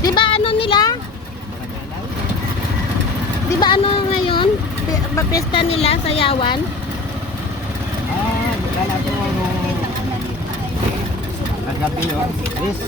Di ba ano nila? Di ba ano ngayon? Pesta nila sa Yawan? Nagkala ko nung kagabi yun. Yes.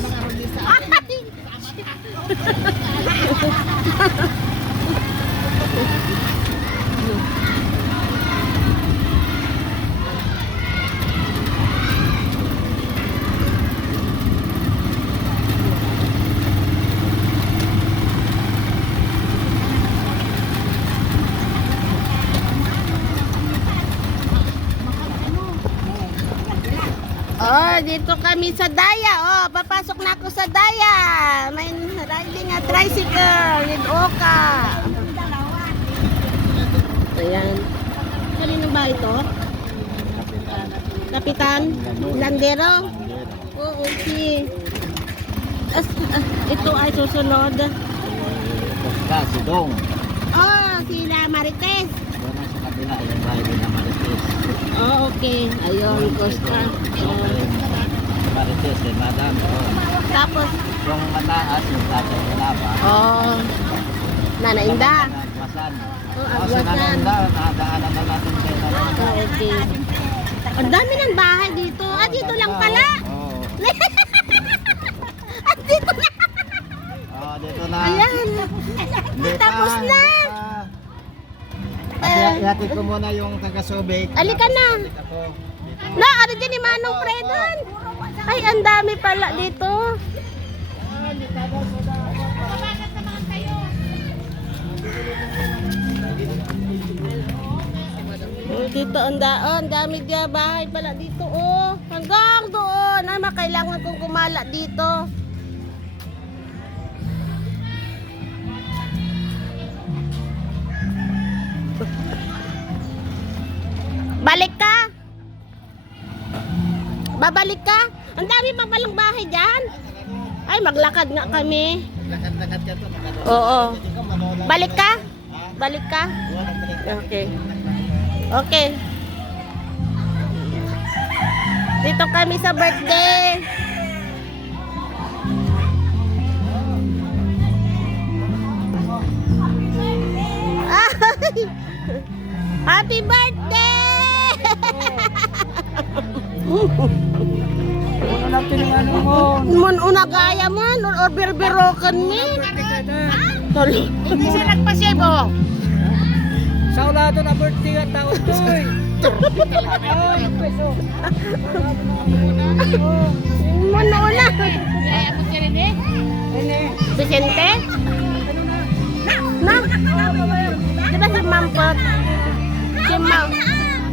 Oh, dito kami sa Daya. Oh, papasok na ako sa Daya. May riding a tricycle with Oka. Ayan. Kanino ba ito? Kapitan? Landero? Oo, okay. Ito ay susunod. Costa, si Dong. Oh, sila Marites. Doon na sa kabila, yung bahay din na Marites. Oh, okay. Ayun, Costa. Oh. Marites, kay Madam. Tapos, Yung mataas, yung tatay nila ba? oh, Nanainda. Agwasan. Oh, Si Agwasan. Nanainda, nadaanan na natin kay Nanainda. Oh, okay. Ang dami ng bahay dito. Ah, dito lang pala. Oo. At dito na. Oh, dito na. Ayan. Hindi pa, Tapos na. hindi pa. Ihatid ko muna yung taga-Subic. Alika na. Balik ako. Dito. Na, ano din ni Manong Fredon? Ay, ang dami pala dito. Oh, dito ang dami dia bahay pala dito. Oh, hanggang doon. Ay, makailangan kong kumala dito. Balik ka? Babalik ka? Ang dami pa palang bahay dyan. Ay, maglakad nga kami. Lakad-lakad ka to. Oo. Balik ka? Balik ka? Okay. Okay. Dito kami sa birthday. Ay! Happy birthday! Ano natin yung ano mo? Mun unagaya man or berberokan mi. Tolo. Hindi siya nagpasebo. Sa ulado na birthday at taon to eh. Mun una. Ay, ako siya rin eh. Vicente? Na. Di ba si Mampot?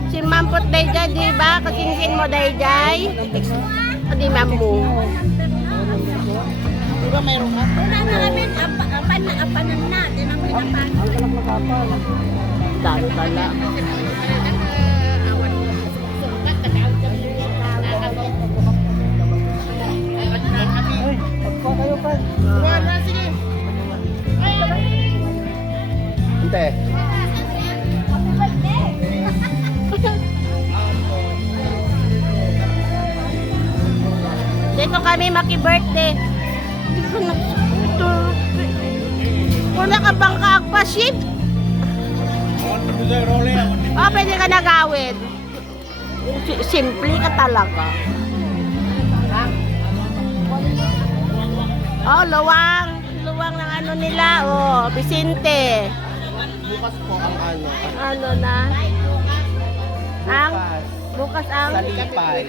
Si Mampot Dayjay, di ba? Kasingsin mo Dayjay. O di Mamu. Di ba mayroon ka? Dami pala. Sige. Hindi. Dito kami maki-birthday. Kung nakabangka ang pa-ship. Oh, pwede ka nagawid. Simple ka talaga. Oh, luwang. Luwang ng ano nila. Oh, Vicente. Bukas po ang ano. Ano na? Ang? Bukas ang? Salipay.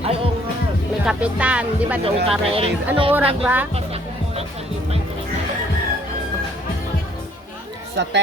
Ay, oo nga. May kapitan. Di ba doon ka rin? Anong oras ba? Sa 10.